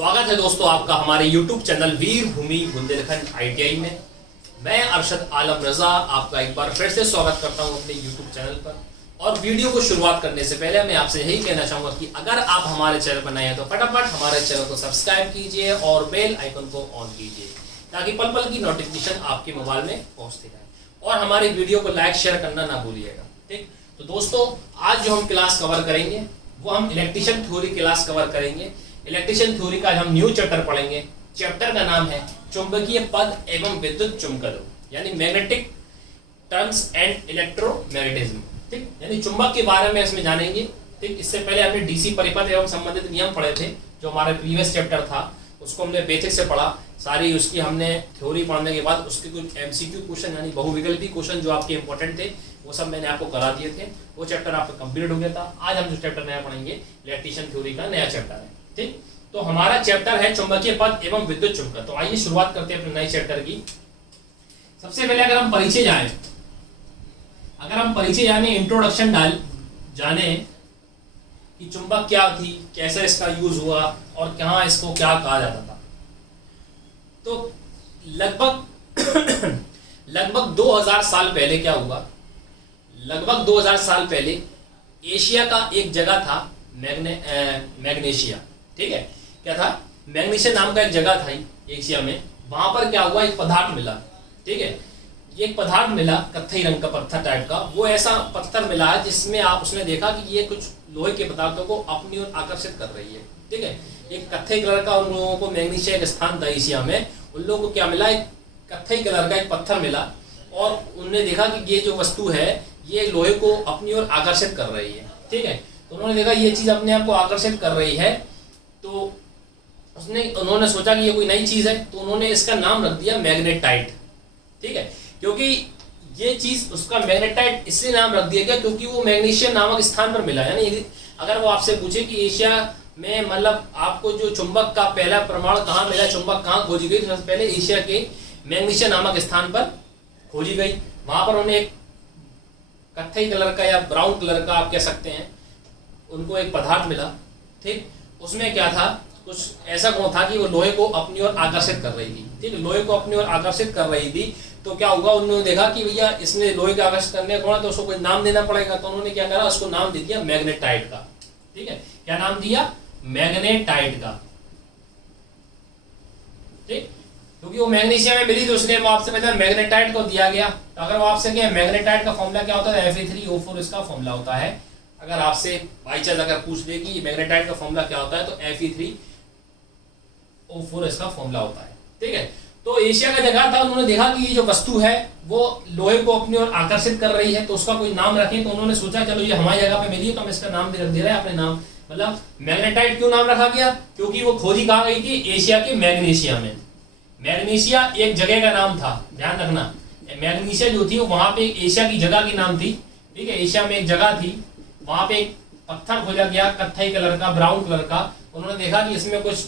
स्वागत है दोस्तों आपका हमारे YouTube चैनल वीर भूमि बुंदेलखंड ITI में। मैं अरशद आलम रजा आपका एक बार फिर से स्वागत करता हूं अपने YouTube चैनल पर। और वीडियो को शुरुआत करने से पहले मैं आपसे यही कहना चाहूंगा कि अगर आप हमारे चैनल पर नए हैं तो फटाफट हमारे चैनल को सब्सक्राइब कीजिए और बेल आइकन को ऑन कीजिए ताकि पल पल की नोटिफिकेशन आपके मोबाइल में पहुंचती रहे। और हमारी वीडियो को लाइक शेयर करना ना भूलिएगा। ठीक, तो दोस्तों आज जो हम क्लास कवर करेंगे वो हम इलेक्ट्रिशियन थ्योरी क्लास कवर करेंगे। इलेक्ट्रिशियन थ्योरी का हम न्यू चैप्टर पढ़ेंगे। चैप्टर का नाम है चुंबकीय पद एवं विद्युत चुंबकत्व, यानी मैग्नेटिक टर्म्स एंड इलेक्ट्रोमैग्नेटिज्म। ठीक, यानी चुंबक के बारे में इसमें जानेंगे। ठीक, इससे पहले हमने डीसी परिपथ एवं संबंधित नियम पढ़े थे, जो हमारे प्रीवियस चैप्टर था, उसको हमने बेसिक से पढ़ा। सारी उसकी हमने थ्योरी पढ़ने के बाद उसके कुछ MCQ क्वेश्चन यानी बहुविकल्पी क्वेश्चन जो आपके इंपॉर्टेंट थे वो सब मैंने आपको करा दिए थे। वो चैप्टर आपका कंप्लीट हो गया था। आज हम जो चैप्टर नया पढ़ेंगे इलेक्ट्रिशियन थ्योरी का नया चैप्टर है। ठीक, तो हमारा चैप्टर है चुंबकीय पद एवं विद्युत चुंबकत्व। तो आइए शुरुआत करते हैं अपने नए चैप्टर की। सबसे पहले अगर हम परिचय जाने इंट्रोडक्शन जाने कि चुंबक क्या थी, कैसे इसका यूज हुआ और कहाँ इसको क्या कहा जाता था। तो लगभग 2000 साल पहले क्या हुआ, लगभग 2000 साल पहले एशिया का एक जगह था मैग्नेशिया। ठीक है, क्या था? मैग्नेशिया नाम का एक जगह था एशिया में। वहां पर क्या हुआ, एक पदार्थ मिला। ठीक है, ये एक पदार्थ मिला कत्थई रंग का पत्थर टाइप का। वो ऐसा पत्थर मिला है जिसमें उसने देखा कि ये कुछ लोहे के पदार्थों को अपनी ओर आकर्षित कर रही है। ठीक है, एक कत्थई कलर का उन लोगों को, मैग्नीशिया एक स्थान था एशिया में, उन लोगों को क्या मिला, एक कत्थई कलर का एक पत्थर मिला और उन्होंने देखा कि ये जो वस्तु है ये लोहे को अपनी ओर आकर्षित कर रही है। ठीक है, तो उन्होंने देखा ये चीज अपने आप को आकर्षित कर रही है, तो उन्होंने सोचा कि ये कोई नई चीज है, तो उन्होंने इसका नाम रख दिया मैग्नेटाइट। ठीक है, क्योंकि ये चीज उसका मैग्नेटाइट इसलिए नाम रख दिया गया क्योंकि वो मैग्नीशिया नामक स्थान पर मिला। यानी अगर वो आपसे पूछे कि एशिया में मतलब आपको जो चुंबक का पहला प्रमाण कहाँ मिला, चुंबक कहाँ खोजी गई, तो सबसे पहले एशिया के मैग्नीशिया नामक स्थान पर खोजी गई। वहां पर उन्हें एक कत्थई कलर का या ब्राउन कलर का आप कह सकते हैं, उनको एक पदार्थ मिला। ठीक, उसमें क्या था, कुछ ऐसा गुण था कि वो लोहे को अपनी ओर आकर्षित कर रही थी। ठीक, लोहे को अपनी ओर आकर्षित कर रही थी, तो क्या हुआ, उन्होंने देखा कि भैया इसने लोहे को आकर्षित करने का गुण, तो उसको कोई नाम देना पड़ेगा। तो उन्होंने क्या करा, उसको नाम दे दिया मैग्नेटाइट का। ठीक है, क्या नाम दिया, मैग्नेटाइट का। ठीक, क्योंकि वो मैग्नीशिया में मिली तो उसने वो आपसे पहले मैग्नेटाइट को दिया गया। तो अगर वो आपसे क्या, मैग्नेटाइट का फॉर्मूला क्या होता है, Fe3O4 इसका फॉर्मूला होता है। अगर आपसे बाई चांस अगर पूछ ले कि मैग्नेटाइट का फॉर्मूला क्या होता है, तो Fe3O4 इसका फॉर्मूला होता है। ठीक है, तो एशिया का जगह था, उन्होंने देखा कि ये जो वस्तु है वो लोहे को अपनी ओर आकर्षित कर रही है, तो उसका कोई नाम रखें। तो उन्होंने सोचा चलो ये हमारी जगह पे मिली है तो हम इसका नाम रख दे रहे हैं अपने नाम, मतलब मैग्नेटाइट क्यों नाम रखा गया, क्योंकि वो खोजी कहाँ गई थी, एशिया के मैग्नीशिया में। मैग्नीशिया एक जगह का नाम था, ध्यान रखना। मैग्नीशिया जो थी वो वहां पे एशिया की जगह की नाम थी। ठीक है, एशिया में एक जगह थी, वहां पे एक पत्थर खोजा गया कत्थई कलर का, ब्राउन कलर का। उन्होंने देखा कि इसमें कुछ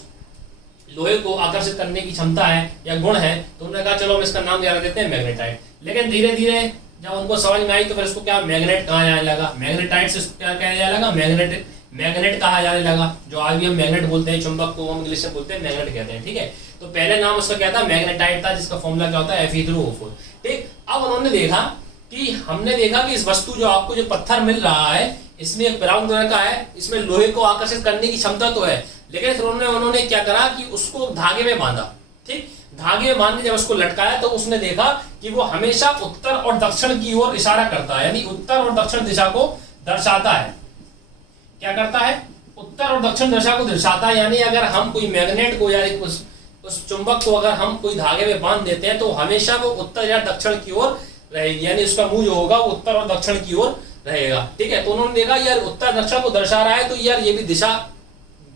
लोहे को आकर्षित करने की क्षमता है या गुण है, तो उन्होंने कहा चलो हम इसका नाम क्या देते हैं, मैग्नेटाइट। लेकिन धीरे धीरे जब उनको समझ में आई तो फिर इसको क्या मैग्नेट कहा जाने लगा, मैग्नेटाइट से क्या कहने जाने लगा, मैग्नेट कहा जाने लगा। जो आज भी हम मैग्नेट बोलते हैं, चुंबक को हम इंग्लिश में बोलते हैं मैग्नेट कहते हैं। ठीक है, तो पहले नाम उसका क्या था, मैग्नेटाइट था, जिसका फॉर्मूला क्या होता है, Fe3O4। ठीक, अब उन्होंने देखा कि हमने देखा कि इस वस्तु जो आपको जो पत्थर मिल रहा है इसमें एक ब्राउन कलर का है, इसमें लोहे को आकर्षित करने की क्षमता तो है, लेकिन फिर उन्होंने क्या करा कि उसको धागे में बांधा। ठीक, धागे में बांध के जब उसको लटकाया तो उसने देखा कि वो हमेशा उत्तर और दक्षिण की ओर इशारा करता है, यानी उत्तर और दक्षिण दिशा को दर्शाता है। क्या करता है, उत्तर और दक्षिण दिशा को दर्शाता है। यानी अगर हम कोई मैग्नेट को या उस चुंबक को अगर हम कोई धागे में बांध देते हैं तो हमेशा वो उत्तर या दक्षिण की ओर रहेगी, यानी उसका मुंह जो होगा वो उत्तर और दक्षिण की ओर रहेगा। ठीक है, तो उन्होंने देखा यार उत्तर दक्षिण को दर्शा रहा है, तो यार ये भी दिशा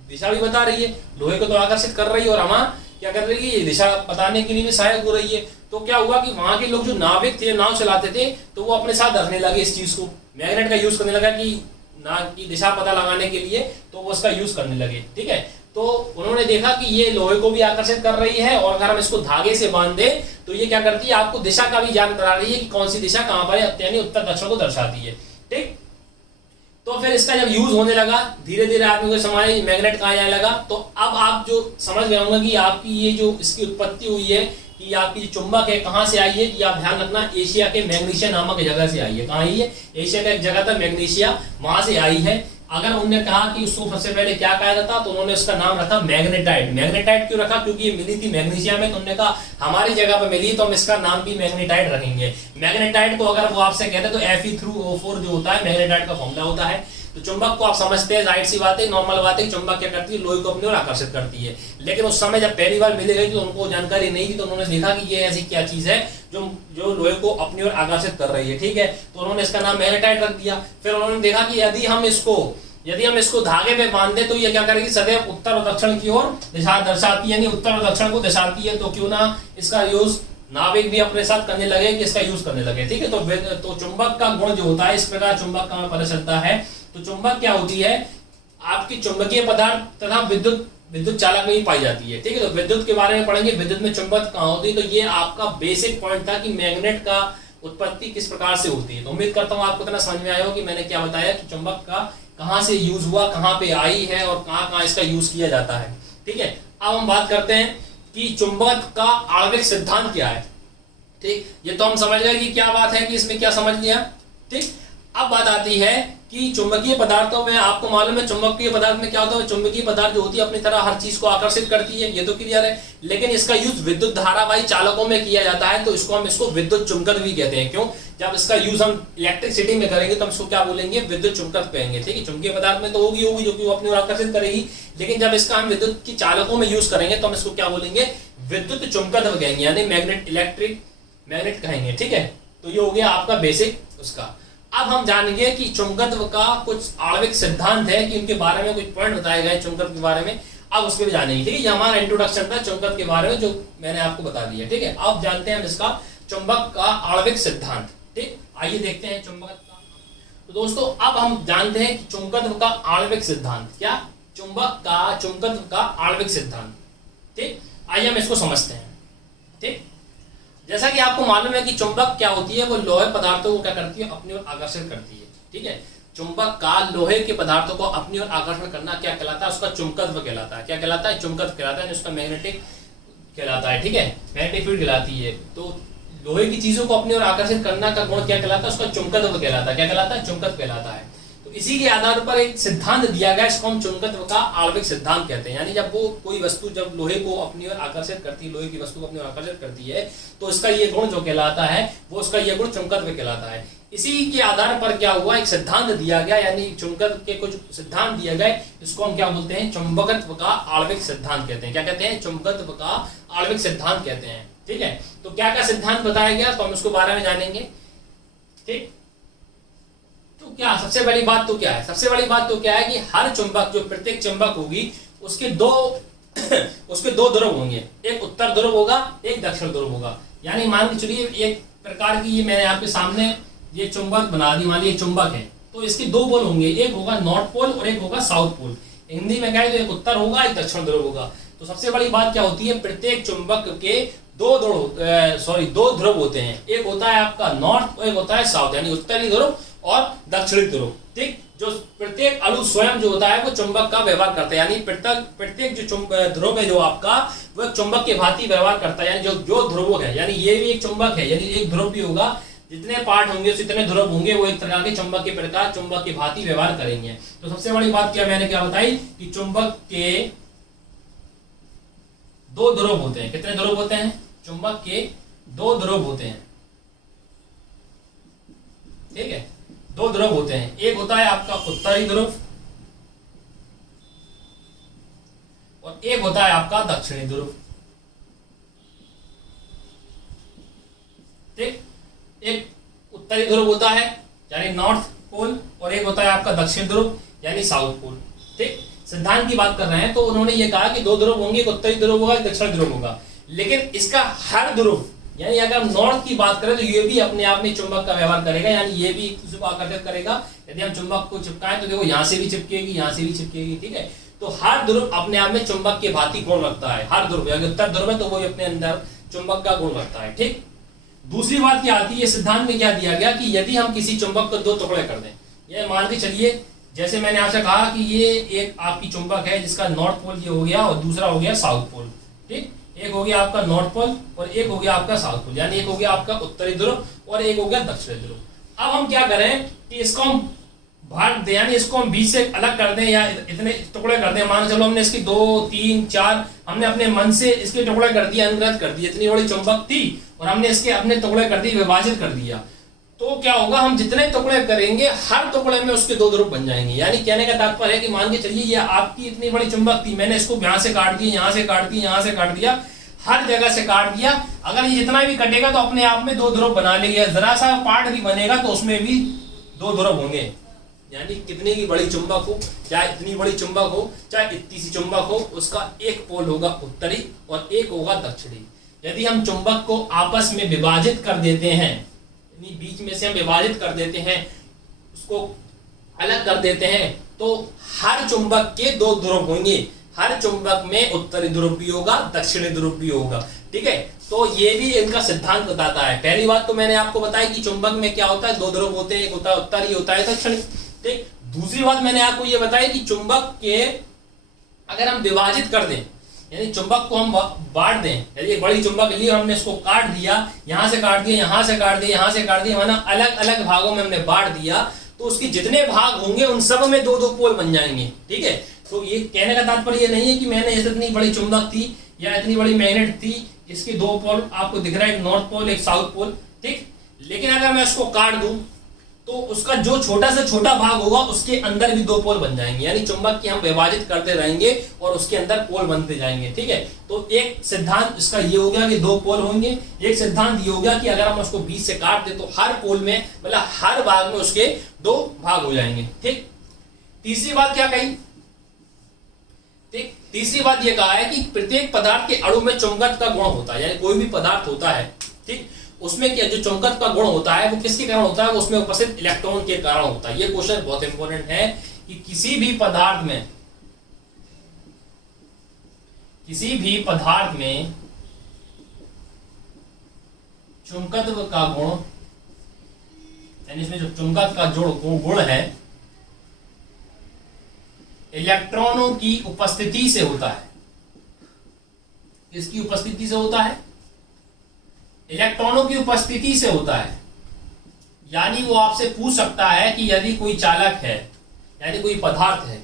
भी बता रही है, लोहे को तो आकर्षित कर रही है और हम क्या कर रही है, ये दिशा बताने के लिए भी सहायक हो रही है। तो क्या हुआ कि वहां के लोग जो नाविक थे, नाव चलाते थे, तो वो अपने साथ रखने लगे इस चीज को, मैग्नेट का यूज करने लगा कि नाव की दिशा पता लगाने के लिए, तो वो उसका यूज करने लगे। ठीक है, तो उन्होंने देखा कि ये लोहे को भी आकर्षित कर रही है और अगर हम इसको धागे से बांध दे तो ये क्या करती है, आपको दिशा का भी ज्ञान करा रही है कि कौन सी दिशा कहां पर है, यानी उत्तर दक्षिण को दर्शाती है। ठीक, तो फिर इसका जब यूज होने लगा, धीरे धीरे आदमी को समझ मैग्नेट कहाँ जाने लगा, तो अब आप जो समझ गए होंगे कि आपकी ये जो इसकी उत्पत्ति हुई है कि आपकी जो चुंबक है कहाँ से आई है, कि आप ध्यान रखना एशिया के मैग्नीशिया नामक जगह से आई है। कहाँ आई है? एशिया का एक जगह था मैग्नीशिया, वहां से आई है। अगर उन्होंने कहा कि उसको सबसे पहले क्या कहा जाता, तो उन्होंने उसका नाम रखा मैग्नेटाइट। मैग्नेटाइट क्यों रखा? क्योंकि ये मिली थी मैग्नीशिया में, तो उन्होंने कहा हमारी जगह पर मिली तो हम इसका नाम भी मैग्नेटाइट रखेंगे। मैग्नेटाइट को अगर वो आपसे कहते तो Fe3O4 जो होता है मैग्नेटाइट का फॉर्मूला होता है। तो चुंबक को आप समझते हैं, जाहिर सी बात है, नॉर्मल बात है कि चुंबक क्या करती है, लोहे को अपनी ओर आकर्षित करती है। लेकिन उस समय जब पहली बार मिली गई तो उनको जानकारी नहीं थी, तो उन्होंने देखा कि ये ऐसी क्या चीज है जो लोहे को अपनी ओर आकर्षित कर रही है, ठीक है। तो उन्होंने इसका नाम मैग्नेटाइट रख दिया। फिर उन्होंने देखा कि यदि हम इसको धागे में बांध दे तो ये क्या करेगी, सदैव उत्तर और दक्षिण की ओर दिशा दर्शाती है, यानी उत्तर और दक्षिण को दर्शाती है। तो क्यों ना इसका यूज नाविक भी अपने साथ करने लगे, कि इसका यूज करने लगे, ठीक है। तो चुंबक का गुण जो होता है, इस प्रकार चुंबक का पता चलता है। तो चुंबक क्या होती है? आपकी चुंबकीय पदार्थ तथा विद्युत चालक में ही पाई जाती है, ठीक है। तो विद्युत के बारे में पढ़ेंगे, विद्युत में चुंबक कहाँ होती है। तो ये आपका बेसिक पॉइंट था कि मैग्नेट का उत्पत्ति किस प्रकार से होती है। तो उम्मीद करता हूँ आपको इतना समझ में आया हो कि मैंने क्या बताया कि चुंबक का कहाँ से यूज हुआ, कहाँ पे आई है और कहाँ कहाँ इसका यूज किया जाता है, ठीक है। अब हम बात करते हैं कि चुंबक का आणविक सिद्धांत क्या है, ठीक। ये तो हम समझ गए कि क्या बात है, कि इसमें क्या समझ लिया, ठीक। अब बात आती है कि चुंबकीय पदार्थों में, आपको मालूम है चुंबकीय पदार्थ में क्या होता है, चुंबकीय पदार्थ जो होती है अपनी तरह हर चीज को आकर्षित करती है, ये तो क्लियर है। लेकिन इसका यूज विद्युत धारावाही चालकों में किया जाता है, तो हम इसको विद्युत चुंबक भी कहते हैं। क्यों? जब इसका यूज हम इलेक्ट्रिसिटी में करेंगे तो हम इसको क्या बोलेंगे, विद्युत चुंबक कहेंगे, ठीक है। चुंबकीय पदार्थ में तो होगी जो कि वो अपनी ओर आकर्षित करेगी, लेकिन जब इसका हम विद्युत की चालकों में यूज करेंगे तो हम इसको क्या बोलेंगे, विद्युत चुंबकत्व कहेंगे, यानी मैग्नेट कहेंगे, ठीक है। तो ये हो गया आपका बेसिक उसका। अब हम जानेंगे कि चुंबकत्व का कुछ आणविक सिद्धांत है, कि उनके बारे में कुछ पॉइंट बताए गए चुंबकत्व के बारे में, अब उसके भी जानेंगे, ठीक है। ये हमारा इंट्रोडक्शन था चुंबकत्व के बारे में, जो मैंने आपको बता दिया, ठीक है। अब जानते हैं हम इसका चुंबक का आणविक सिद्धांत, ठीक। आइए देखते हैं चुंबकत्व का। तो दोस्तों अब हम जानते हैं कि चुंबकत्व का आणविक सिद्धांत क्या, चुंबकत्व का आणविक सिद्धांत, ठीक। आइए हम इसको समझते हैं, ठीक। जैसा कि आपको मालूम है कि चुंबक क्या होती है, वो लोहे पदार्थों को क्या करती है, अपनी ओर आकर्षित करती है, ठीक है। चुंबक का लोहे के पदार्थों को अपनी ओर आकर्षण करना क्या कहलाता है, उसका चुंबकत्व कहलाता है। क्या कहलाता है? चुंबकत्व कहलाता है, उसका मैग्नेटिक कहलाता है, ठीक है, मैग्नेटिक फील्ड कहलाती है। तो लोहे की चीजों को अपनी ओर आकर्षित करना का गुण क्या कहलाता है, उसका चुंबकत्व कहलाता है। क्या कहलाता है? चुंबकत्व कहलाता है। तो इसी के आधार पर एक सिद्धांत दिया गया, इसको हम चुंबकत्व का आणविक सिद्धांत कहते हैं। यानी जब वो कोई वस्तु जब लोहे को अपनी ओर आकर्षित करती है, लोहे की वस्तु को अपनी ओर आकर्षित करती है, तो इसका ये गुण जो कहलाता है, वो उसका ये गुण चुंबकत्व कहलाता है। इसी के आधार पर क्या हुआ, एक सिद्धांत दिया गया, यानी चुंबकत्व के कुछ सिद्धांत दिए गए, इसको हम क्या बोलते हैं, चुंबकत्व का आणविक सिद्धांत कहते हैं। क्या कहते हैं? चुंबकत्व का आणविक सिद्धांत कहते हैं, ठीक है। तो क्या क्या सिद्धांत बताया गया, तो हम उसको बारे में जानेंगे, ठीक। तो क्या सबसे बड़ी बात तो क्या है, सबसे बड़ी बात तो क्या है कि हर चुंबक, जो प्रत्येक चुंबक होगी, उसके दो ध्रुव होंगे, एक उत्तर ध्रुव होगा, एक दक्षिण ध्रुव होगा। यानी मान के चलिए एक प्रकार की, ये मैंने आपके सामने ये चुंबक बना दी, मान लीजिए चुंबक है, तो इसके दो पोल होंगे, एक होगा नॉर्थ पोल और एक होगा साउथ पोल। हिंदी में कहें तो एक उत्तर होगा, एक दक्षिण ध्रुव होगा। तो सबसे बड़ी बात क्या होती है, प्रत्येक चुंबक के दो ध्रुव होते हैं, एक होता है आपका नॉर्थ और एक होता है साउथ, यानी उत्तरी ध्रुव और दक्षिणी ध्रुव, ठीक। जो प्रत्येक अणु स्वयं जो होता है वो चुंबक का व्यवहार करता है, यानी प्रत्येक जो ध्रुव है जो आपका, वो एक चुंबक के भांति व्यवहार करता है। यानी जो ध्रुव है, यानी ये भी एक चुंबक है, यानी एक ध्रुव भी होगा, जितने पार्ट होंगे जितने ध्रुव होंगे, वो एक तरह के चुंबक के प्रकार, चुंबक के भांति व्यवहार करेंगे। तो सबसे बड़ी बात क्या मैंने क्या बताई कि चुंबक के दो ध्रुव होते हैं। कितने ध्रुव होते हैं? चुंबक के दो ध्रुव होते हैं, ठीक है, दो ध्रुव होते हैं। एक होता है आपका उत्तरी ध्रुव और एक होता है आपका दक्षिणी ध्रुव, ठीक। एक उत्तरी ध्रुव होता है यानी नॉर्थ पोल, और एक होता है आपका दक्षिण ध्रुव यानी साउथ पोल, ठीक। सिद्धांत की बात कर रहे हैं तो उन्होंने ये कहा कि दो ध्रुव होंगे, एक उत्तरी ध्रुव होगा, एक दक्षिण ध्रुव होगा। लेकिन इसका हर ध्रुव, यानी अगर हम नॉर्थ की बात करें तो ये भी अपने आप में चुंबक का व्यवहार करेगा, यानी ये भी एक दूसरे को आकर्षित करेगा। यदि हम चुंबक को चिपकाएं तो देखो यहां से भी चिपकेगी, यहां से भी चिपकेगी, ठीक है। तो हर ध्रुव अपने आप में चुंबक के भांति गुण रखता है। हर ध्रुव, अगर उत्तर ध्रुव है तो वो अपने अंदर चुंबक का गुण रखता है, ठीक। दूसरी बात क्या आती है, सिद्धांत में क्या दिया गया कि यदि हम किसी चुंबक को दो टुकड़े कर दें, ये मान के चलिए जैसे मैंने आपसे कहा कि ये एक आपकी चुंबक है जिसका नॉर्थ पोल ये हो गया और दूसरा हो गया साउथ पोल। ठीक, एक हो गया आपका नॉर्थ पोल और एक हो गया आपका साउथ पोल, यानी एक हो गया आपका उत्तरी ध्रुव और एक हो गया दक्षिणी ध्रुव। अब हम क्या करें कि इसको हम भाग दें, यानी इसको हम बीच से अलग कर दें या इतने टुकड़े कर दें। मान चलो हमने इसकी 2 3 4 हमने अपने मन से इसके टुकड़े कर दिए, अनुग्रहित कर दिए। इतनी बड़ी चुंबक थी और हमने इसके अपने टुकड़े कर दिए, विभाजित कर दिया। तो क्या होगा, हम जितने टुकड़े करेंगे हर टुकड़े में उसके 2 ध्रुव बन जाएंगे। यानी कहने का तात्पर्य है कि मान के चलिए ये आपकी इतनी बड़ी चुंबक थी, मैंने इसको यहाँ से काट दिया, यहाँ से काट दिया, यहाँ से काट दिया, हर जगह से काट दिया। अगर ये जितना भी कटेगा तो अपने आप में 2 ध्रुव बना लेंगे। जरा सा पार्ट भी बनेगा तो उसमें भी 2 ध्रुव होंगे। यानी कितनी की बड़ी चुंबक हो, चाहे इतनी बड़ी चुंबक हो, चाहे इतनी सी चुंबक हो, उसका एक पोल होगा उत्तरी और एक होगा दक्षिणी। यदि हम चुंबक को आपस में विभाजित कर देते हैं, बीच में से हम विभाजित कर देते हैं, उसको अलग कर देते हैं, तो हर चुंबक के 2 ध्रुव होंगे। हर चुंबक में उत्तरी ध्रुव भी होगा, दक्षिणी ध्रुव भी होगा। ठीक है, तो ये भी इनका सिद्धांत बताता है। पहली बात तो मैंने आपको बताई कि चुंबक में क्या होता है, 2 ध्रुव होते हैं, एक होता है उत्तरी, होता है दक्षिणी। ठीक, दूसरी बात मैंने आपको ये बताई कि चुंबक के अगर हम विभाजित कर दें, यानी चुंबक को हम बांट दें, यदि एक बड़ी चुंबक ली और हमने इसको काट दिया, यहां से काट दिया, यहां से काट दिया, यहां से काट दिया, माना अलग अलग भागों में हमने बांट दिया, तो उसके जितने भाग होंगे उन सब में 2-2 पोल बन जाएंगे। ठीक है, तो ये कहने का तात्पर्य ये नहीं है कि मैंने इतनी बड़ी चुंबक थी या इतनी बड़ी मैग्नेट थी, इसके 2 पोल आपको दिख रहा है, एक नॉर्थ पोल एक साउथ पोल। ठीक, लेकिन अगर मैं इसको काट दूं तो उसका जो छोटा से छोटा भाग होगा उसके अंदर भी 2 पोल बन जाएंगे। यानी चुंबक की हम विभाजित करते रहेंगे और उसके अंदर पोल बनते जाएंगे। ठीक है, तो एक सिद्धांत इसका ये हो गया कि 2 पोल होंगे। एक सिद्धांत ये हो गया कि अगर हम उसको बीच से काट दे तो हर पोल में, मतलब हर भाग में उसके 2 भाग हो जाएंगे। ठीक, तीसरी बात क्या कही? ठीक, तीसरी बात ये कहा है कि प्रत्येक पदार्थ के अणु में चुंबक का गुण होता है। यानी कोई भी पदार्थ होता है, ठीक, उसमें क्या जो चुंबक का गुण होता है वो किसके कारण होता है? वो उसमें उपस्थित इलेक्ट्रॉन के कारण होता है। ये क्वेश्चन बहुत इंपॉर्टेंट है कि किसी भी पदार्थ में चुंबकत्व का गुण, यानी इसमें जो चुंबक का जो गुण है इलेक्ट्रॉनों की उपस्थिति से होता है। किसकी उपस्थिति से होता है? इलेक्ट्रॉनों की उपस्थिति से होता है। यानी वो आपसे पूछ सकता है कि यदि कोई चालक है, यानी कोई पदार्थ है,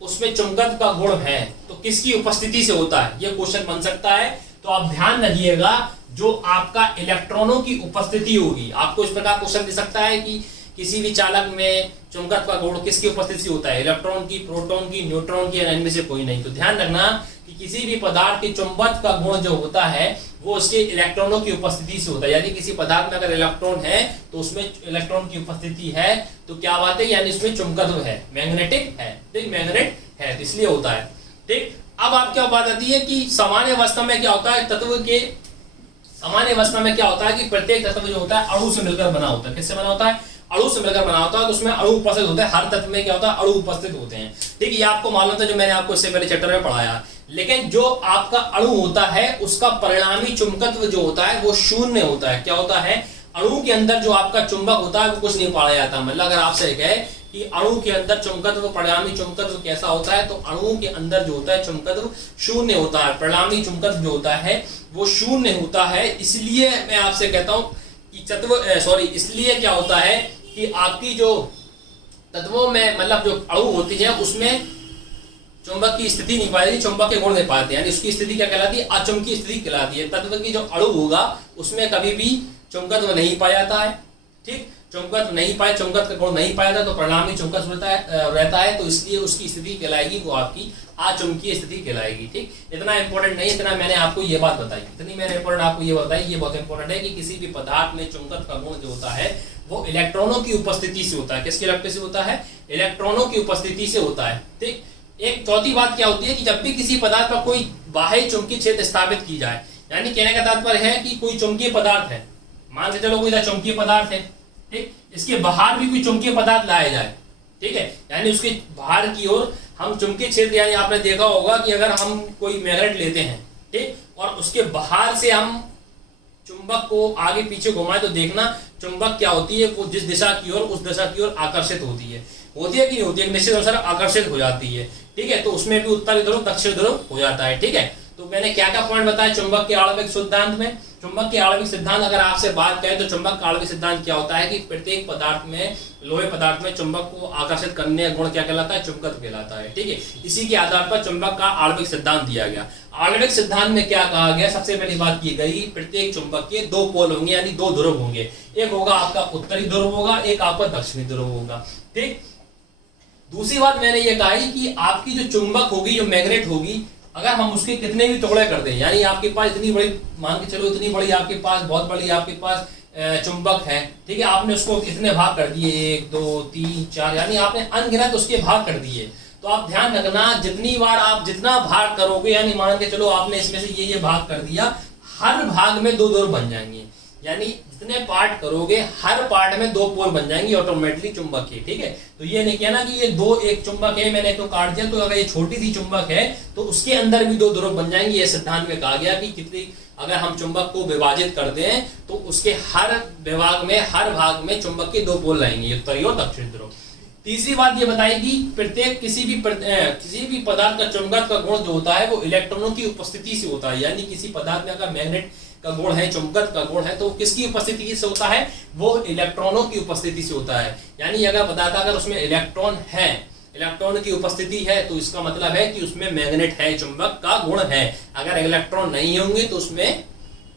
उसमें चुंबकत्व का गुण है तो किसकी उपस्थिति से होता है? ये क्वेश्चन बन सकता है। तो आप ध्यान रखिएगा, जो आपका इलेक्ट्रॉनों की उपस्थिति होगी, आपको इस प्रकार क्वेश्चन दे सकता है कि किसी भी चालक में चुंबकत्व का गुण किसकी उपस्थिति से होता है? इलेक्ट्रॉन की, प्रोटॉन की, न्यूट्रॉन की, या इनमें से कोई नहीं। तो ध्यान रखना कि किसी भी पदार्थ के चुंबकत्व का गुण जो होता है वो उसके इलेक्ट्रॉनों की उपस्थिति से होता है। यदि किसी पदार्थ में अगर इलेक्ट्रॉन है तो उसमें इलेक्ट्रॉन की उपस्थिति है तो क्या बात है, यानी उसमें चुंबकत्व है, मैग्नेटिक है। ठीक, मैग्नेट है, इसलिए होता है। ठीक, अब आप क्या बात आती है कि सामान्य अवस्था में क्या होता है, सामान्य अवस्था में क्या होता है कि प्रत्येक तत्व जो होता है अणु से मिलकर बना होता है। किससे बना होता है? अणु से मिलकर बना होता है। तो उसमें अणु उपस्थित होते हैं, हर तत्व में क्या होता है? अणु उपस्थित होते हैं। ठीक, ये आपको मालूम था, जो मैंने आपको इससे पहले चैप्टर में पढ़ाया। लेकिन जो आपका अणु होता है उसका परिणामी चुंबकत्व जो होता है वो शून्य होता है। क्या होता है? अणु के अंदर जो आपका चुंबक होता है वो कुछ नहीं पढ़ा जाता। मतलब अगर आपसे कहे कि अणु के अंदर चुंबकत्व, परिणामी चुंबकत्व कैसा होता है, तो अणु के अंदर जो होता है चुंबकत्व शून्य होता है। परिणामी चुंबकत्व जो होता है वो शून्य होता है। इसलिए मैं आपसे कहता हूं कि इसलिए क्या होता है कि आपकी जो तत्वों में, मतलब जो अणु होती है उसमें चुंबक की स्थिति नहीं पाई, चुंबक के गुण नहीं पाते, यानी उसकी स्थिति क्या कहलाती है? अचुंबकीय स्थिति कहलाती है। तत्व की जो अणु होगा उसमें कभी भी चुंबकत्व नहीं पाया जाता है। ठीक, चुंबकत्व नहीं पाए, चुंबकत्व का गुण नहीं पाया जाता, तो परिणामी चुंबकत्व रहता है। तो इसलिए उसकी स्थिति कहलाएगी वो आपकी अचुंबकीय स्थिति कहलाएगी। ठीक, इतना इंपॉर्टेंट नहीं, इतना मैंने आपको ये बात बताई, इतनी मैंने इंपॉर्टेंट आपको ये बताई। ये बहुत इंपॉर्टेंट है कि किसी भी पदार्थ में चुंबकत्व का गुण जो होता है वो इलेक्ट्रॉनों की उपस्थिति से होता है। किसकी उपस्थिति से होता है? इलेक्ट्रॉनों की उपस्थिति से होता है। ठीक, एक चौथी बात क्या होती है कि जब भी किसी पदार्थ पर कोई बाह्य चुंबकीय क्षेत्र स्थापित की जाए, यानी कहने का तात्पर्य है कि कोई चुंबकीय पदार्थ है, मान के चलो कोई चुंबकीय पदार्थ है, ठीक, इसके बाहर भी कोई चुंबकीय पदार्थ लाया जाए, ठीक है, यानी उसके बाहर की ओर हम चुंबकीय क्षेत्र, यानी आपने देखा होगा कि अगर हम कोई मैग्नेट लेते हैं, ठीक, और उसके बाहर से हम चुंबक को आगे पीछे घुमाएं तो देखना चुंबक क्या होती है, वो जिस दिशा की ओर, उस दिशा की ओर आकर्षित होती है। होती है कि नहीं होती है, एक निश्चित अनुसार आकर्षित हो जाती है, ठीक है। तो उसमें भी उत्तरी ध्रुव दक्षिण ध्रुव हो जाता है, ठीक है। तो मैंने क्या क्या पॉइंट बताया चुंबक के आणविक सिद्धांत में। चुंबक के आणविक सिद्धांत अगर आपसे बात करें तो चुंबक का आणविक सिद्धांत क्या होता है कि प्रत्येक पदार्थ में, लोहे पदार्थ में चुंबक को आकर्षित करने का गुण क्या कहलाता है, चुंबकत्व कहलाता है, ठीक है। इसी के आधार पर चुंबक का आणविक सिद्धांत दिया गया। आणविक सिद्धांत में क्या कहा गया, सबसे पहली बात की गई प्रत्येक चुंबक के दो पोल होंगे, यानी दो ध्रुव होंगे। एक होगा आपका उत्तरी ध्रुव होगा, एक आपका दक्षिणी ध्रुव होगा, ठीक। दूसरी बात मैंने ये कहा कि आपकी जो चुंबक होगी, जो मैग्नेट होगी, अगर हम उसके कितने भी टुकड़े कर दें, यानी आपके पास इतनी बड़ी, मान के चलो इतनी बड़ी आपके पास, बहुत बड़ी आपके पास चुंबक है, ठीक है। आपने उसको कितने भाग कर दिए, 1 2 3 4, यानी आपने अनगिनत उसके भाग कर दिए। तो आप ध्यान रखना, जितनी बार आप जितना भाग करोगे, यानी मान के चलो आपने इसमें से ये भाग कर दिया, हर भाग में दो ध्रुव बन जाएंगे, यानी जितने पार्ट करोगे हर पार्ट में दो पोल बन जाएंगे ऑटोमेटिकली चुंबक के, ठीक है। तो ये नहीं कहना कि ये दो, एक चुंबक है मैंने तो काट दिया, तो अगर ये छोटी सी चुंबक है तो उसके अंदर भी दो ध्रुव बन जाएंगे। ये सिद्धांत में कहा गया कि कितनी, अगर हम चुंबक को विभाजित कर दें तो उसके हर विभाग में, हर भाग में चुंबक के दो पोल रहेंगे, उत्तरी और दक्षिणी ध्रुव। तीसरी बात ये बताएगी प्रत्येक किसी भी पदार्थ का चुंबकत्व का गुण जो होता है वो इलेक्ट्रॉनों की उपस्थिति से होता है। यानी किसी पदार्थ में अगर मैग्नेट का गुण है, चुंबकत्व का गुण है, तो किसकी उपस्थिति से होता है, वो इलेक्ट्रॉनों की उपस्थिति से होता है। यानी अगर पदार्थ, अगर उसमें इलेक्ट्रॉन है, इलेक्ट्रॉन की उपस्थिति है, तो इसका मतलब है कि उसमें मैग्नेट है, चुंबक का गुण है। अगर इलेक्ट्रॉन नहीं होंगे तो उसमें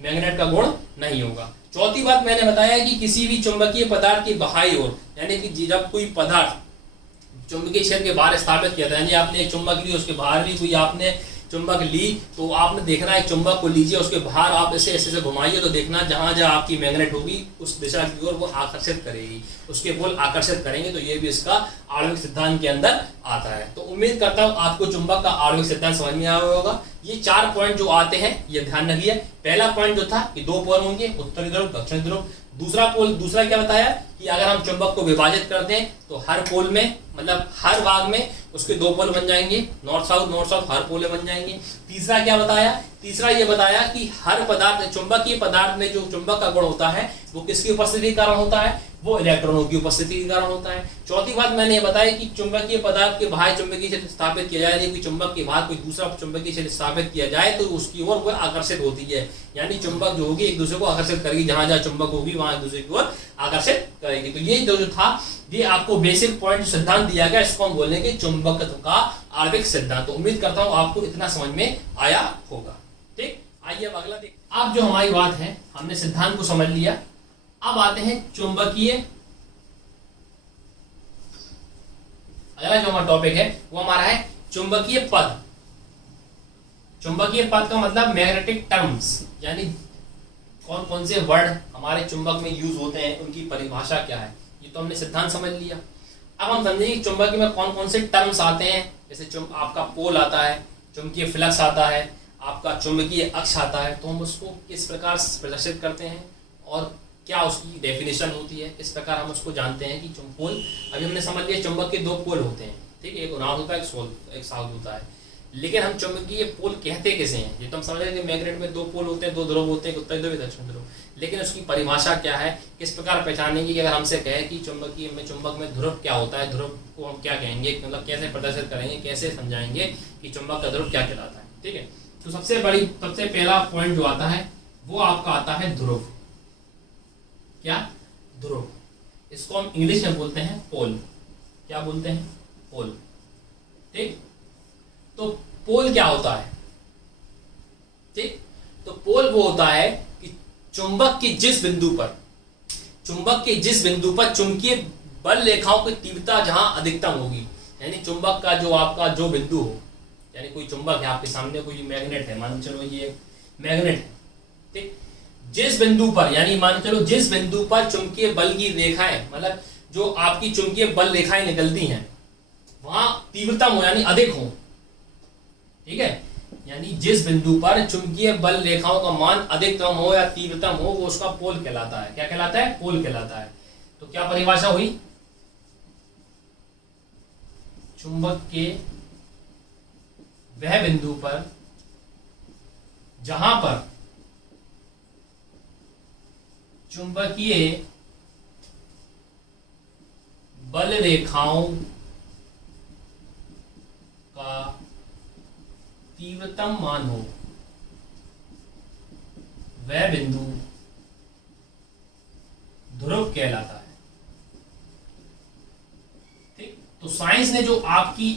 मैग्नेट का गुण नहीं होगा। चौथी बात मैंने बताया कि किसी भी चुंबकीय पदार्थ की बाहरी ओर, यानी कि जब कोई पदार्थ चुंबकीय क्षेत्र के बाहर स्थापित किया था, यानी आपने एक चुंबक ली, उसके बाहर भी कोई आपने चुंबक ली, तो आपने देखना है चुंबक को लीजिए, उसके बाहर आप इसे ऐसे घुमाइए, तो देखना जहां जहां आपकी मैग्नेट होगी उस दिशा की ओर वो आकर्षित करेगी, उसके पोल आकर्षित करेंगे। तो ये भी इसका आणविक सिद्धांत के अंदर आता है। तो उम्मीद करता हूं आपको चुंबक का आणविक सिद्धांत समझ में आया होगा। ये 4 पॉइंट जो आते हैं ये ध्यान रखिए। पहला पॉइंट जो था कि दो पोल होंगे, उत्तरी ध्रुव दक्षिणी ध्रुव। दूसरा क्या बताया कि अगर हम चुंबक को विभाजित कर दें तो हर पोल में, मतलब हर भाग में उसके दो पोल बन जाएंगे, नॉर्थ साउथ हर पोले बन जाएंगे। तीसरा क्या बताया, तीसरा ये बताया कि हर पदार्थ, चुंबकीय पदार्थ में जो चुंबक का गुण होता है वो किसकी उपस्थिति के कारण होता है, वो इलेक्ट्रॉनों की उपस्थिति के कारण होता है। चौथी बात मैंने ये बताया कि चुंबकीय पदार्थ के बाहर चुंबकीय क्षेत्र स्थापित किया जाए, यानी चुंबक के बाहर कोई दूसरा चुंबकीय क्षेत्र स्थापित किया जाए तो उसकी ओर वो आकर्षित होती है, यानी चुंबक जो होगी एक दूसरे को आकर्षित करेगी, जहां जहां चुंबक होगी वहां एक दूसरे की ओर आकर्षित करेगी। तो ये जो था, ये आपको बेसिक पॉइंट सिद्धांत दिया गया, इसको हम बोलेंगे चुंबकत्व का आणविक सिद्धांत। तो उम्मीद करता हूं आपको इतना समझ में आया होगा, ठीक। आइए अब अगला देख। अब जो हमारी बात है, हमने सिद्धांत को समझ लिया, अब आते हैं चुंबकीय, अगला जो हमारा टॉपिक है वो हमारा है चुंबकीय पद। चुंबकीय पद का मतलब मैग्नेटिक टर्म्स, यानी कौन कौन से वर्ड हमारे चुंबक में यूज होते हैं, उनकी परिभाषा क्या है। ये तो हमने सिद्धांत समझ लिया। अब हम समझेंगे चुंबकीय में कौन कौन से टर्म्स आते हैं। जैसे आपका पोल आता है, चुंबकीय फ्लक्स आता है, आपका चुंबकीय अक्ष आता है। तो हम उसको किस प्रकार प्रदर्शित करते हैं और क्या उसकी डेफिनेशन होती है, किस प्रकार हम उसको जानते हैं कि पोल, अभी हमने समझ लिया चुंबक के दो पोल होते हैं, ठीक है, एक नॉर्थ होता है, एक साउथ होता है। लेकिन हम चुंबकीय पोल कहते कैसे हैं, ये तो हम समझ रहे हैं कि मैग्नेट में दो पोल होते हैं, दो ध्रुव होते हैं, उत्तरी ध्रुव दक्षिण ध्रुव। लेकिन उसकी परिभाषा क्या है, किस प्रकार पहचानेंगे कि अगर हमसे कहे कि चुंबकीय में, चुंबक में ध्रुव क्या होता है, ध्रुव को हम क्या कहेंगे, मतलब कैसे प्रदर्शित करेंगे, कैसे समझाएंगे कि चुंबक का ध्रुव क्या कहलाता है, ठीक है। तो सबसे पहला पॉइंट जो आता है वो आपका आता है ध्रुव। क्या, ध्रुव। इसको हम इंग्लिश में बोलते हैं पोल। क्या बोलते हैं, पोल, ठीक। तो पोल क्या होता है, ठीक। तो पोल वो होता है कि चुंबक के जिस बिंदु पर चुंबकीय बल रेखाओं की तीव्रता जहां अधिकतम होगी, यानी चुंबक का जो आपका जो बिंदु हो, यानी कोई चुंबक है आपके सामने, कोई मैग्नेट है, मान चलो ये मैग्नेट है, ठीक। जिस बिंदु पर, यानी मान चलो जिस बिंदु पर चुंबकीय बल की रेखाएं, मतलब जो आपकी चुंबकीय बल रेखाएं निकलती हैं वहां तीव्रतम हो, यानी अधिक हो, ठीक है। यानी जिस बिंदु पर चुंबकीय बल रेखाओं का मान अधिकतम हो या तीव्रतम हो वो उसका पोल कहलाता है। क्या कहलाता है, पोल कहलाता है। तो क्या परिभाषा हुई, चुंबक के वह बिंदु पर जहां पर चुंबकीय बल रेखाओं का तीव्रतम मान हो वह बिंदु ध्रुव कहलाता है। ठीक, तो साइंस ने जो आपकी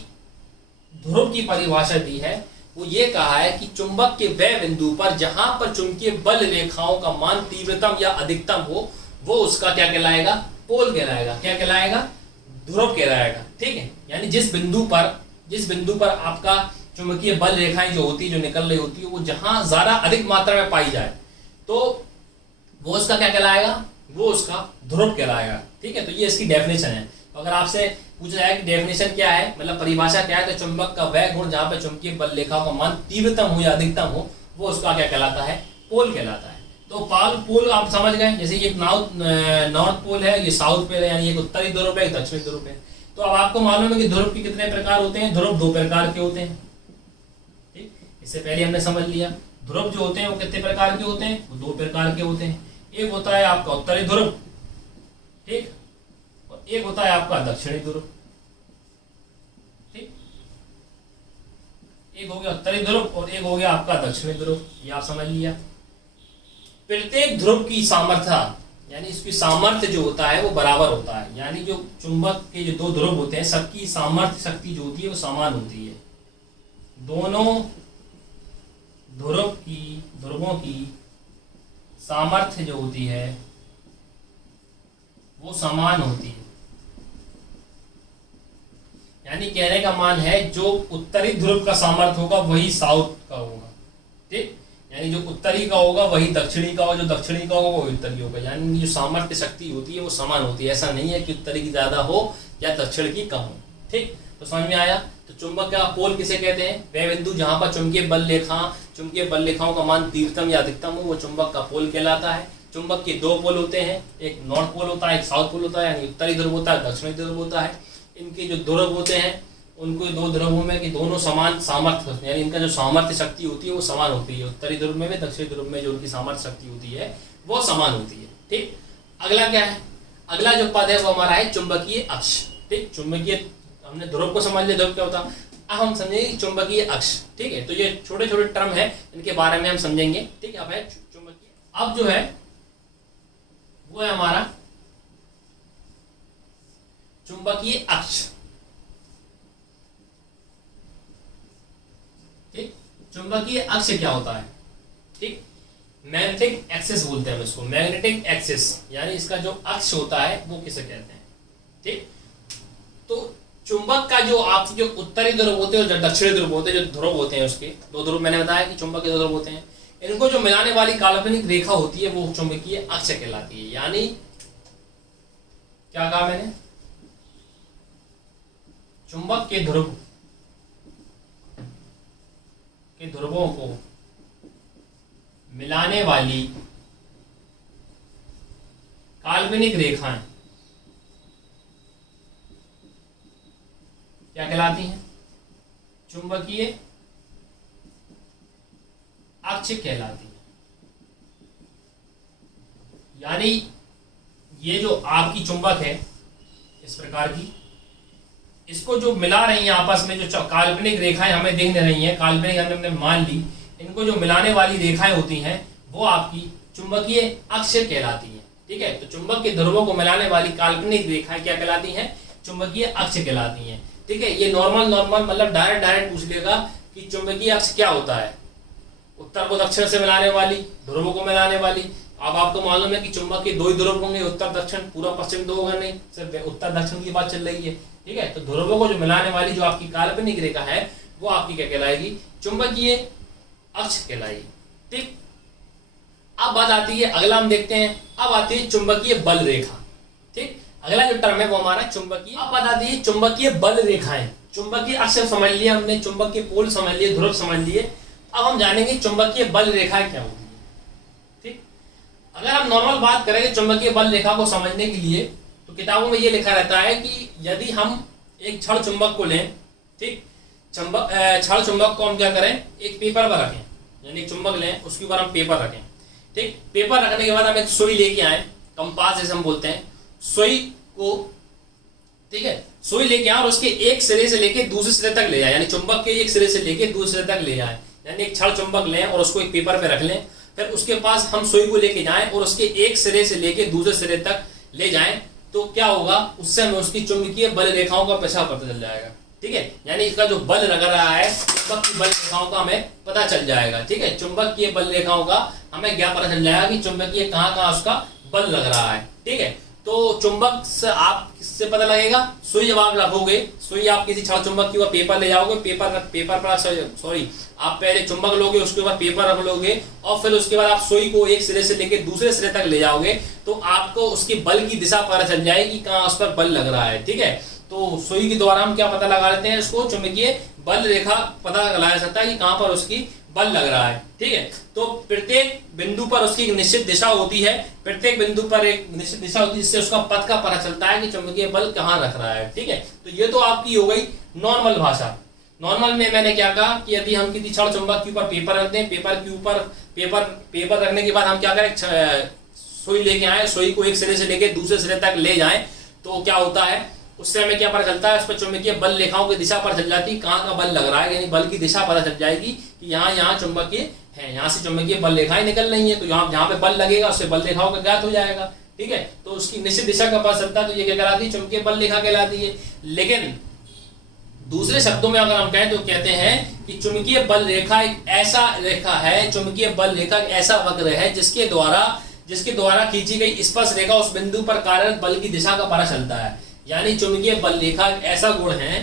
ध्रुव की परिभाषा दी है वो ये कहा है कि चुंबक के वह बिंदु पर जहां पर चुंबकीय बल रेखाओं का मान तीव्रतम या अधिकतम हो वो उसका क्या कहलाएगा, पोल कहलाएगा। क्या कहलाएगा, ध्रुव कहलाएगा। ठीक है, यानी जिस बिंदु पर आपका चुंबकीय बल रेखाएं जो होती है, जो निकल रही होती है, वो जहां ज्यादा अधिक मात्रा में पाई जाए तो वो उसका क्या कहलाएगा, वो उसका ध्रुव कहलाएगा। ठीक है, तो ये इसकी डेफिनेशन है। तो अगर आपसे पूछा जाए कि डेफिनेशन क्या है, मतलब परिभाषा क्या है, तो चुंबक का वह गुण जहां पे चुंबकीय बल रेखाओं का मान तीव्रतम हो या अधिकतम हो वो उसका क्या कहलाता है, पोल कहलाता है। तो पोल आप समझ गए, जैसे ये नॉर्थ पोल है, ये साउथ पोल है, यानी एक उत्तरी ध्रुव है, एक दक्षिणी ध्रुव है। तो अब आपको मालूम है कि ध्रुव के कितने प्रकार होते हैं, ध्रुव 2 प्रकार के होते हैं। ठीक, इससे पहले हमने समझ लिया ध्रुव जो होते हैं वो कितने प्रकार के होते हैं, वो 2 प्रकार के होते हैं। एक होता है आपका उत्तरी ध्रुव, ठीक, और एक होता है आपका दक्षिणी ध्रुव। ठीक, एक हो गया उत्तरी ध्रुव और एक हो गया आपका दक्षिणी ध्रुव, ये आप समझ लिया। प्रत्येक ध्रुव की सामर्थ्य यानी इसकी सामर्थ्य जो होता है वो बराबर होता है, यानी जो चुंबक के जो 2 ध्रुव होते हैं सबकी सामर्थ्य शक्ति जो होती है वो समान होती है। दोनों ध्रुवों की सामर्थ्य जो होती है वो समान होती है। यानी कहने का मान है जो उत्तरी ध्रुव का सामर्थ्य होगा वही साउथ का होगा। ठीक, यानी जो उत्तरी का होगा वही दक्षिणी का होगा, जो दक्षिणी का होगा वही उत्तरी होगा। यानी जो सामर्थ्य शक्ति होती है वो समान होती है। ऐसा नहीं है कि उत्तरी की ज्यादा हो या दक्षिण की कम हो। ठीक, तो समझ में आया। तो चुंबक का पोल किसे कहते हैं, वह बिंदु जहां पर चुंबकीय बल रेखाओं का मान तीव्रतम या अधिकतम हो वो चुंबक का पोल कहलाता है। चुंबक के 2 पोल होते हैं, एक नॉर्थ पोल होता है, एक साउथ पोल होता है, यानी उत्तरी ध्रुव होता है, दक्षिणी ध्रुव होता है। इनके जो ध्रुव होते हैं उनको 2 ध्रुवों में कि दोनों समान सामर्थ्य, यानी इनका जो सामर्थ्य शक्ति होती है वो समान होती है। उत्तरी ध्रुव में भी दक्षिणी ध्रुव में जो उनकी सामर्थ्य शक्ति होती है वो समान होती है। ठीक, अगला क्या है, अगला जो पद है वो हमारा है चुंबकीय अक्ष। ठीक, चुंबकीय हमने ध्रुव को समझ लिया, ध्रुव क्या होता है। अब हम समझेंगे चुंबकीय अक्ष। ठीक है, तो ये छोटे छोटे टर्म है, इनके बारे में हम समझेंगे। ठीक है, अब है चुंबकीय, अब जो है वो है हमारा चुंबकीय अक्ष। ठीक, चुंबकीय अक्ष क्या होता है। ठीक, मैग्नेटिक एक्सिस बोलते हैं हम इसको, मैग्नेटिक एक्सिस, यानी इसका जो अक्ष होता है वो किसे कहते हैं। ठीक, तो चुंबक का जो आपके जो उत्तरी ध्रुव होते हैं और जो दक्षिणी ध्रुव होते हैं, जो ध्रुव होते हैं उसके 2 ध्रुव, मैंने बताया कि चुंबक के 2 ध्रुव होते हैं, इनको जो मिलाने वाली काल्पनिक रेखा होती है वो चुंबकीय अक्ष कहलाती है। यानी क्या कहा मैंने, चुंबक के ध्रुवों को मिलाने वाली काल्पनिक रेखाएं क्या कहलाती हैं, चुंबकीय अक्ष कहलाती है। यानी ये जो आपकी चुंबक है इस प्रकार की, इसको जो मिला रही हैं आपस में, जो काल्पनिक रेखाएं हमें दिख रही हैं, काल्पनिक हमने मान ली, इनको जो मिलाने वाली रेखाएं होती हैं वो आपकी चुंबकीय अक्ष कहलाती हैं। ठीक है, तो चुंबक के ध्रुवों को मिलाने वाली काल्पनिक रेखाएं क्या कहलाती हैं, चुंबकीय अक्ष कहलाती हैं। ठीक है, ये नॉर्मल मतलब डायरेक्ट पूछ लेगा कि चुंबकीय अक्ष क्या होता है, उत्तर को दक्षिण से मिलाने वाली, ध्रुवों को मिलाने वाली। अब आपको मालूम है कि चुंबक के 2 ही ध्रुव होंगे, उत्तर दक्षिण, पूर्व पश्चिम तो होगा नहीं, सिर्फ उत्तर दक्षिण की बात चल रही है। ठीक है, तो ध्रुवों को जो मिलाने वाली जो आपकी काल्पनिक रेखा है वो आपकी क्या कहलाएगी, चुंबकीय अक्ष कहलाएगी। ठीक, अब बात आती है, अगला हम देखते हैं, अब आती है चुंबकीय बल रेखा। ठीक, अगला जो टर्म है वो हमारा चुंबकीय, अब बात आती है चुंबकीय बल रेखाएं। चुंबकीय अक्ष समझ लिया हमने, चुंबकीय पोल समझ लिए, ध्रुव समझ लिए, अब हम जानेंगे चुंबकीय बल रेखाएं क्या होती है। ठीक, अगर हम नॉर्मल बात करेंगे चुंबकीय बल रेखा को समझने के लिए, तो किताबों में ये लिखा रहता है कि यदि हम एक क्षण चुंबक को लें, ठीक, क्षण चुंबक को हम क्या करें, एक पेपर पर रखें, यानी एक चुंबक लें, उसके ऊपर हम पेपर रखें। ठीक, पेपर रखने के बाद हम एक सुई लेके आए, कंपास जैसे हम बोलते हैं, सुई को ठीक है, सुई लेके आए और उसके एक सिरे से लेके दूसरे सिरे तक ले जाए, यानी चुंबक के एक सिरे से लेके दूसरे तक ले जाए, यानी एक छड़ चुंबक लें और उसको एक पेपर पे रख लें, फिर उसके पास हम सुई को लेके जाएं और उसके एक सिरे से लेके दूसरे सिरे तक ले जाएं, तो क्या होगा, उससे हमें उसकी चुंबकीय बल रेखाओं का पता चल जाएगा। ठीक है, यानी इसका जो बल लग रहा है चुंबक की बल रेखाओं का हमें पता चल जाएगा। ठीक है, चुंबक की बल रेखाओं का हमें क्या पता चल जाएगा कि चुंबकीय कहाँ कहाँ उसका बल लग रहा है। ठीक है, तो चुंबक से आप किससे पता लगेगा, सुई जब आप रखोगे, सुई आप किसी छड़ चुंबक की ओर पेपर ले जाओगे, पेपर पर सॉरी आप पहले चुंबक लोगे, उसके बाद पेपर रख लोगे और फिर उसके बाद आप सुई को एक सिरे से लेकर दूसरे सिरे तक ले जाओगे, तो आपको उसकी बल की दिशा पता चल जाएगी कहाँ उस पर बल लग रहा है। ठीक है, तो सुई के द्वारा हम क्या पता लगा लेते हैं, इसको चुंबकीय बल रेखा पता लगाया जाता है कि कहाँ पर उसकी बल लग रहा है। ठीक है, तो प्रत्येक बिंदु पर उसकी एक निश्चित दिशा होती है, प्रत्येक बिंदु पर एक निश्चित दिशा होती है, जिससे उसका पथ का पता चलता है कि चुंबकीय बल कहाँ रख रहा है। ठीक है, तो ये तो आपकी हो गई नॉर्मल भाषा। नॉर्मल में मैंने क्या कहा कि यदि हम किसी छड़ चुंबक के ऊपर पेपर रख दें, पेपर के ऊपर पेपर रखने के बाद हम क्या करें, सुई लेके आए, सुई को एक सिरे से लेके दूसरे सिरे तक ले जाएं, तो क्या होता है, उससे हमें क्या पता चलता है, उस पर चुंबकीय बल रेखाओं की दिशा पता चल जाती है, कहाँ का बल लग रहा है, यानी बल की दिशा पता चल जाएगी कि यहाँ चुंबकीय है, यहाँ से चुंबकीय बल रेखाएं निकल रही है, तो यहाँ जहाँ पे बल लगेगा उससे बल रेखाओं का ज्ञात हो जाएगा। ठीक है, तो उसकी निश्चित दिशा का पता चलता है, तो ये क्या कहलाती है, चुंबकीय बल रेखा कहलाती है। लेकिन दूसरे शब्दों में अगर हम कहें तो कहते हैं कि चुंबकीय बल रेखा एक ऐसा रेखा है, चुंबकीय बल रेखा एक ऐसा वक्र है जिसके द्वारा खींची गई स्पर्श रेखा उस बिंदु पर कार्यरत बल की दिशा का पता चलता है। यानी चुंबकीय बल रेखा एक ऐसा गुण है,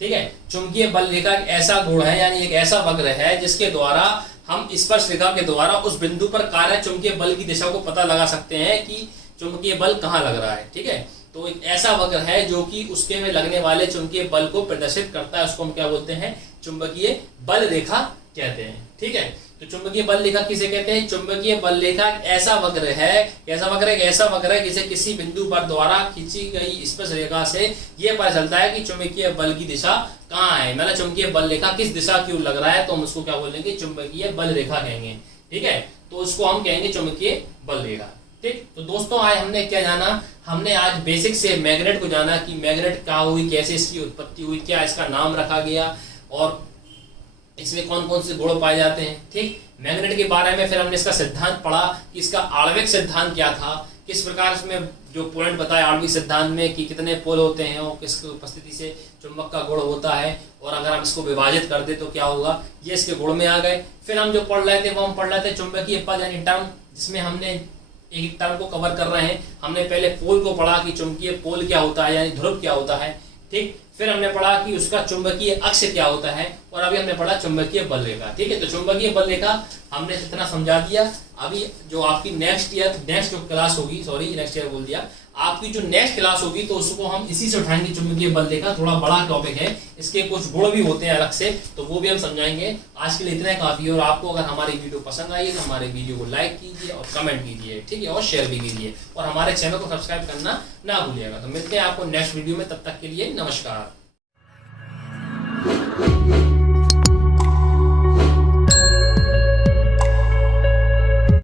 ठीक है, चुंबकीय बल रेखा एक ऐसा गुण है, यानी एक ऐसा वक्र है जिसके द्वारा हम स्पर्श रेखा के द्वारा उस बिंदु पर कार्यरत चुंबकीय बल की दिशा को पता लगा सकते हैं कि चुंबकीय बल कहाँ लग रहा है। ठीक है, तो एक ऐसा वक्र है जो कि उसके में लगने वाले चुंबकीय बल को प्रदर्शित करता है, उसको हम क्या बोलते हैं, चुंबकीय बल रेखा कहते हैं। ठीक है, तो चुंबकीय बल रेखा किसे कहते हैं, चुंबकीय बल रेखा एक ऐसा वक्र है, ऐसा वक्र है जिसे किसी बिंदु पर द्वारा खींची गई स्पर्श रेखा से यह पता चलता है कि चुंबकीय बल की दिशा कहाँ है, मतलब चुंबकीय बल रेखा किस दिशा की ओर लग रहा है, तो हम उसको क्या बोलेंगे, चुंबकीय बल रेखा कहेंगे। ठीक है, तो उसको हम कहेंगे चुंबकीय बल रेखा। ठीक, तो दोस्तों आज हमने क्या जाना, हमने आज बेसिक से मैग्नेट को जाना कि मैग्नेट क्या हुई, कैसे इसकी उत्पत्ति हुई, क्या इसका नाम रखा गया और इसमें कौन कौन से गुण पाए जाते हैं। ठीक, मैग्नेट के बारे में फिर हमने इसका सिद्धांत पढ़ा कि इसका आणविक सिद्धांत क्या था, किस प्रकार इसमें जो पॉइंट बताया आणविक सिद्धांत में कि कितने पोल होते हैं और किसकी उपस्थिति से चुंबक का गुण होता है, और अगर हम इसको विभाजित कर दे तो क्या होगा, ये इसके गुण में आ गए। फिर हम जो पढ़ रहे थे वो हम पढ़ रहे थे चुंबकीय पद यानी टर्म, जिसमें हमने एक टर्म को कवर कर रहे हैं। हमने पहले पोल को पढ़ा कि चुंबकीय पोल क्या होता है, यानी ध्रुव क्या होता है। ठीक, फिर हमने पढ़ा कि उसका चुंबकीय अक्ष क्या होता है, और अभी हमने पढ़ा चुंबकीय बल रेखा। ठीक है, तो चुंबकीय बल रेखा हमने इतना समझा दिया। अभी जो आपकी नेक्स्ट जो क्लास होगी, नेक्स्ट ईयर बोल दिया, आपकी जो नेक्स्ट क्लास होगी तो उसको हम इसी से उठाएंगे। चुंबकीय बल रेखा थोड़ा बड़ा टॉपिक है, इसके कुछ गुण भी होते हैं अलग से, तो वो भी हम समझाएंगे। आज के लिए इतना काफी है, और आपको अगर हमारी वीडियो पसंद आई है तो हमारे वीडियो को लाइक कीजिए और कमेंट कीजिए, ठीक है, और शेयर भी कीजिए, और हमारे चैनल को सब्सक्राइब करना ना भूलिएगा। तो मिलते हैं आपको नेक्स्ट वीडियो में, तब तक के लिए नमस्कार।